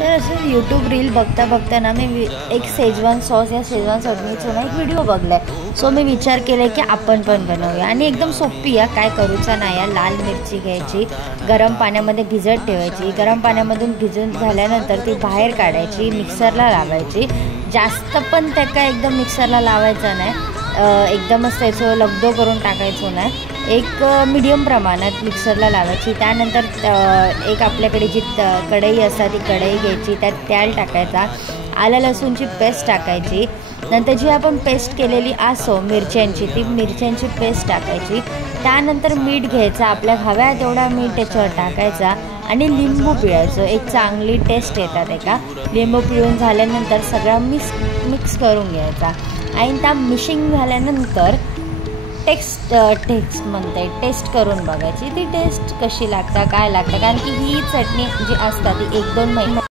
तर असं YouTube reel बघता बघता ना मी एक शेजवान सॉस या शेजवान चटणीचा ना एक व्हिडिओ बघलाय. सो मी विचार केला की आपण पण बनवूया आणि एकदम सोपी आहे, काय करूचा नाही आहे. लाल मिरची घ्यायची, गरम पाण्यामध्ये भिजत ठेवायची, गरम पाण्यामधून भिजून झाल्यानंतर ती बाहेर काढायची, मिक्सरला लावायची. जास्त पण त्या एकदम मिक्सरला लावायचं नाही, एकदमच त्याचं लगदो करून टाकायचं नाही. एक मीडियम प्रमाणात मिक्सरला लावायची. त्यानंतर एक आपल्याकडे जी कढई असतात ती कढई घ्यायची, त्यात तेल टाकायचा, आलं लसूणची पेस्ट टाकायची. नंतर जी आपण पेस्ट केलेली असो मिरच्यांची, ती मिरच्यांची पेस्ट टाकायची. त्यानंतर मीठ घ्यायचं, आपल्या हव्या तेवढा मीठ त्याच्यावर टाकायचा आणि लिंबू पिळायचं. एक चांगली टेस्ट येतात एका. लिंबू पिळून झाल्यानंतर सगळं मिक्स करून घ्यायचा आणि त्या मिक्सिंग झाल्यानंतर टेस्ट करून बघायची, ती टेस्ट कशी लागतं काय लागतं. कारण की ही चटणी जी असतात ती 1-2 महिने